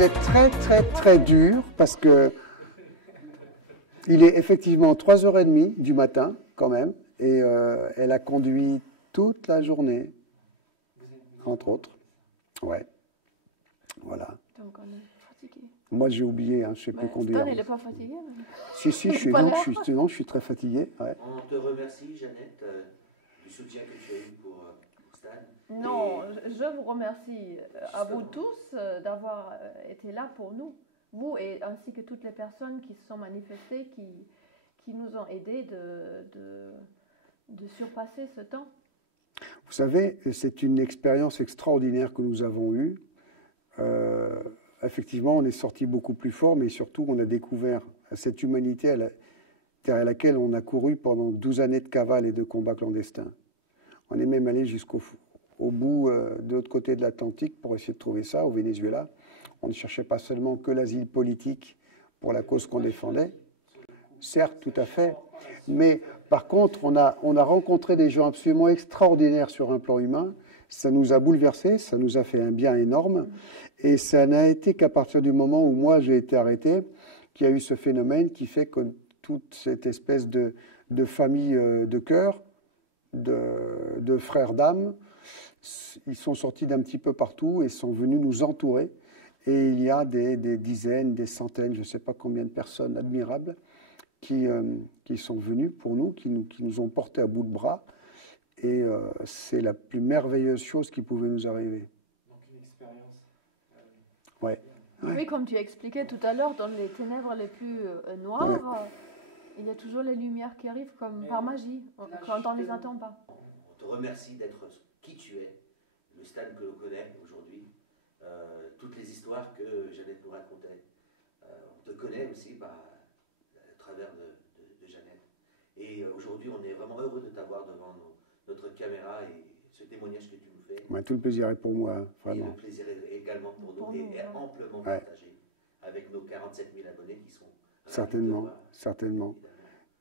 vous êtes très, très, très dur parce que il est effectivement 3h30 du matin, quand même, et elle a conduit toute la journée, entre autres. Ouais, voilà. Donc on est fatigué. Moi, j'ai oublié, hein, je ne sais plus conduire. Stan, il n'est pas fatigué. Si, je suis, non, je suis très fatigué. Ouais. On te remercie, Jeannette, du soutien que tu as eu pour Stan. Non, je vous remercie à vous tous d'avoir été là pour nous. Vous et ainsi que toutes les personnes qui se sont manifestées, qui nous ont aidés de surpasser ce temps. Vous savez, c'est une expérience extraordinaire que nous avons eue. Effectivement, on est sorti beaucoup plus fort, mais surtout, on a découvert cette humanité derrière laquelle on a couru pendant 12 années de cavale et de combats clandestins. On est même allé jusqu'au bout, de l'autre côté de l'Atlantique, pour essayer de trouver ça, au Venezuela. On ne cherchait pas seulement que l'asile politique pour la cause qu'on défendait. Certes, tout à fait. Mais par contre, on a rencontré des gens absolument extraordinaires sur un plan humain. Ça nous a bouleversés, ça nous a fait un bien énorme. Et ça n'a été qu'à partir du moment où moi j'ai été arrêté qu'il y a eu ce phénomène qui fait que toute cette espèce de famille de cœur, de frères d'âme, ils sont sortis d'un petit peu partout et sont venus nous entourer. Et il y a des dizaines, des centaines, je ne sais pas combien de personnes admirables qui sont venues pour nous, qui nous ont portés à bout de bras. Et c'est la plus merveilleuse chose qui pouvait nous arriver. Donc une expérience. Ouais. Oui, comme tu expliquais tout à l'heure, dans les ténèbres les plus noires, il y a toujours les lumières qui arrivent comme par magie, quand on ne les attend pas. On te remercie d'être qui tu es, le Stan que l'on connaît aujourd'hui, toutes les histoires que Jeannette nous racontait. On te connaît aussi à travers de Jeannette. Et aujourd'hui, on est vraiment heureux de t'avoir devant notre caméra et ce témoignage que tu nous fais. Ouais, tout le plaisir est pour moi, vraiment. Et le plaisir est également pour nous et amplement partagé avec nos 47 000 abonnés qui sont... Certainement, certainement.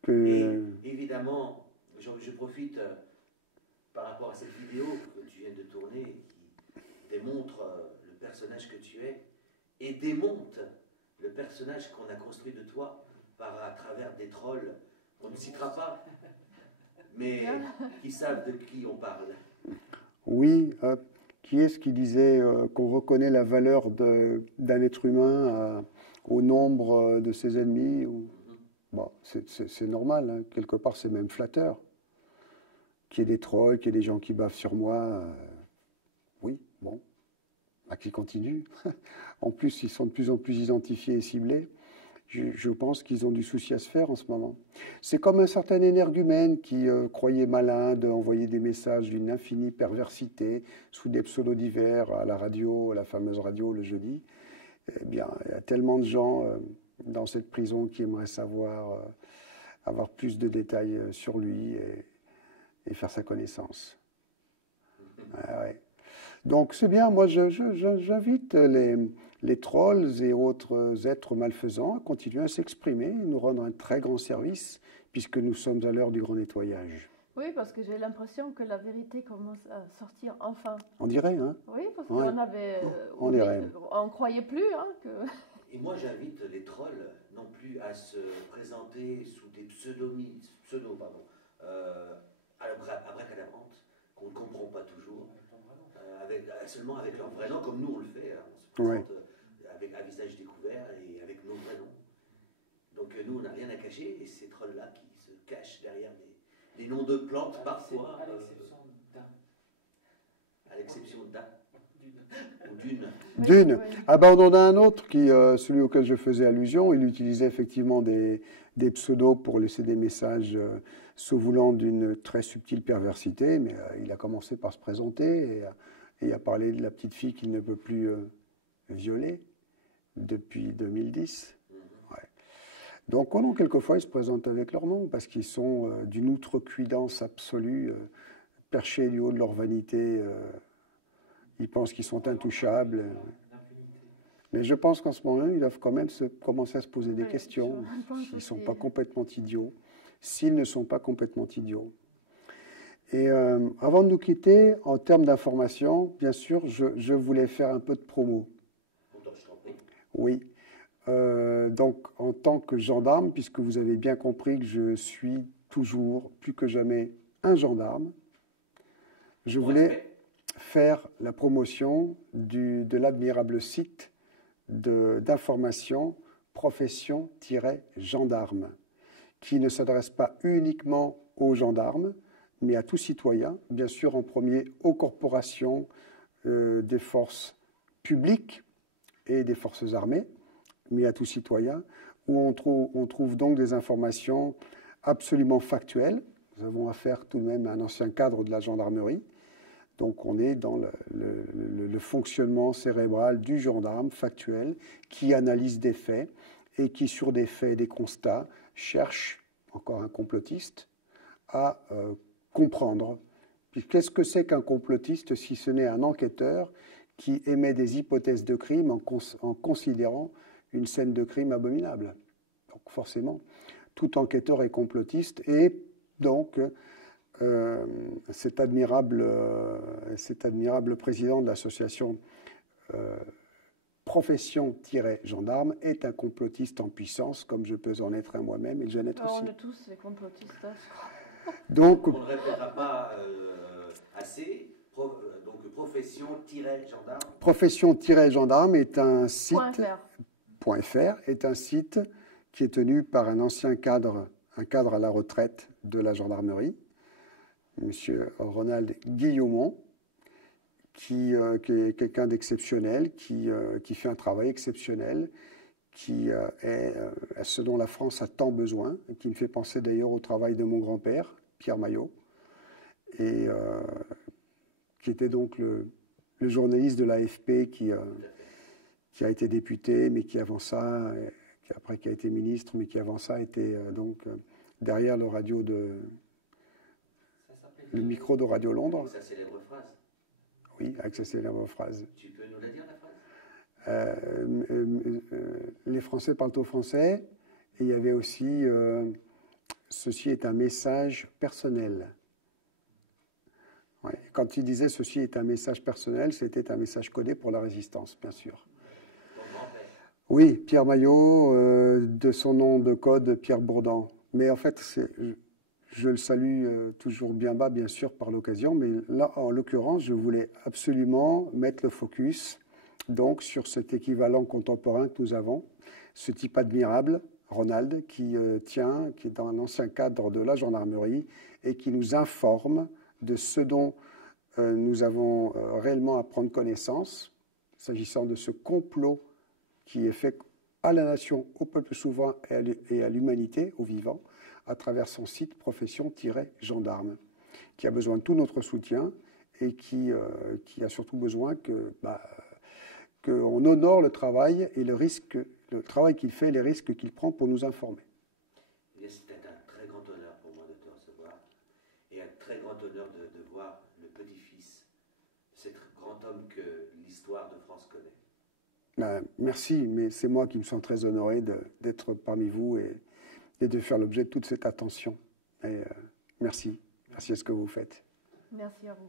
Et évidemment, je profite par rapport à cette vidéo que tu viens de tourner qui démontre le personnage que tu es et démonte le personnage qu'on a construit de toi à travers des trolls qu'on ne citera pas, mais qui savent de qui on parle. Oui, qui est-ce qui disait qu'on reconnaît la valeur d'un être humain au nombre de ses ennemis Bon, c'est normal, hein. Quelque part c'est même flatteur. Qu'il y ait des trolls, qu'il y ait des gens qui bavent sur moi, oui, bon, qui continuent. En plus, ils sont de plus en plus identifiés et ciblés. Je pense qu'ils ont du souci à se faire en ce moment. C'est comme un certain énergumène qui croyait malin d'envoyer des messages d'une infinie perversité sous des pseudos divers à la radio, à la fameuse radio le jeudi. Eh bien, il y a tellement de gens dans cette prison qui aimeraient savoir, avoir plus de détails sur lui et faire sa connaissance. Ah, ouais. Donc c'est bien, moi j'invite les trolls et autres êtres malfaisants à continuer à s'exprimer, nous rendre un très grand service, puisque nous sommes à l'heure du grand nettoyage. Oui, parce que j'ai l'impression que la vérité commence à sortir enfin. On dirait, hein? Oui, parce qu'on avait... on ne croyait plus, hein, que... Et moi j'invite les trolls non plus à se présenter sous des pseudos, abracadabrante, qu'on ne comprend pas toujours. Seulement avec leur vrai nom, comme nous on le fait, hein. On se présente avec un visage découvert et avec nos vrais noms. Donc nous on n'a rien à cacher et ces trolls-là qui se cachent derrière les noms de plantes parfois. À l'exception d'un. Ou d'une. D'une. Ah ben on en a un autre, celui auquel je faisais allusion, il utilisait effectivement des pseudos pour laisser des messages se voulant d'une très subtile perversité, mais il a commencé par se présenter et a parlé de la petite fille qu'il ne peut plus violer depuis 2010. Ouais. Donc quelquefois ils se présentent avec leur nom parce qu'ils sont d'une outrecuidance absolue, perchés du haut de leur vanité. Ils pensent qu'ils sont intouchables. Mais je pense qu'en ce moment, ils doivent quand même commencer à se poser des questions. S'ils ne sont pas complètement idiots. S'ils ne sont pas complètement idiots. Et avant de nous quitter, en termes d'information, bien sûr, je voulais faire un peu de promo. Oui. Donc, en tant que gendarme, puisque vous avez bien compris que je suis toujours, plus que jamais, un gendarme, je voulais faire la promotion de l'admirable site d'information profession-gendarme, qui ne s'adresse pas uniquement aux gendarmes, mais à tout citoyen, bien sûr en premier aux corporations des forces publiques et des forces armées, mais à tout citoyen, où on trouve donc des informations absolument factuelles. Nous avons affaire tout de même à un ancien cadre de la gendarmerie, donc on est dans le fonctionnement cérébral du gendarme factuel qui analyse des faits et qui, sur des faits et des constats, cherche, encore un complotiste, à comprendre. Qu'est-ce que c'est qu'un complotiste si ce n'est un enquêteur qui émet des hypothèses de crime en considérant une scène de crime abominable? Donc forcément, tout enquêteur est complotiste et donc cet admirable président de l'association Profession-Gendarme est un complotiste en puissance, comme je peux en être un moi-même et Jeannette aussi. On est tous des complotistes. Donc, on ne répétera pas assez. Donc Profession-Gendarme. Profession-Gendarme est un site. .fr est un site qui est tenu par un ancien cadre, un cadre à la retraite de la gendarmerie, M. Ronald Guillaumont, qui est quelqu'un d'exceptionnel, qui fait un travail exceptionnel, qui est ce dont la France a tant besoin, et qui me fait penser d'ailleurs au travail de mon grand-père, Pierre Maillot, et qui était donc le journaliste de l'AFP qui a été député, mais qui avant ça, qui a été ministre, mais qui avant ça était derrière le micro de Radio Londres. Avec sa célèbre phrase. Oui, avec sa célèbre phrase. Tu peux nous la dire, la phrase? Les Français parlent au français, et il y avait aussi ceci est un message personnel. Ouais. Quand il disait ceci est un message personnel, c'était un message codé pour la résistance, bien sûr. Oui, Pierre Maillot, de son nom de code, Pierre Bourdan. Mais en fait, je le salue toujours bien bas, bien sûr, par l'occasion. Mais là, en l'occurrence, je voulais absolument mettre le focus donc, sur cet équivalent contemporain que nous avons, ce type admirable, Ronald, qui est dans un ancien cadre de la gendarmerie et qui nous informe de ce dont nous avons réellement à prendre connaissance, s'agissant de ce complot qui est fait à la nation, au peuple souverain et à l'humanité, aux vivants, à travers son site Profession-Gendarme, qui a besoin de tout notre soutien et qui a surtout besoin qu'on honore le travail et le travail qu'il fait et les risques qu'il prend pour nous informer. C'était un très grand honneur pour moi de te recevoir et un très grand honneur de voir le petit-fils, cet grand homme que l'histoire de France connaît. Merci, mais c'est moi qui me sens très honoré d'être parmi vous et de faire l'objet de toute cette attention. Merci à ce que vous faites. Merci à vous.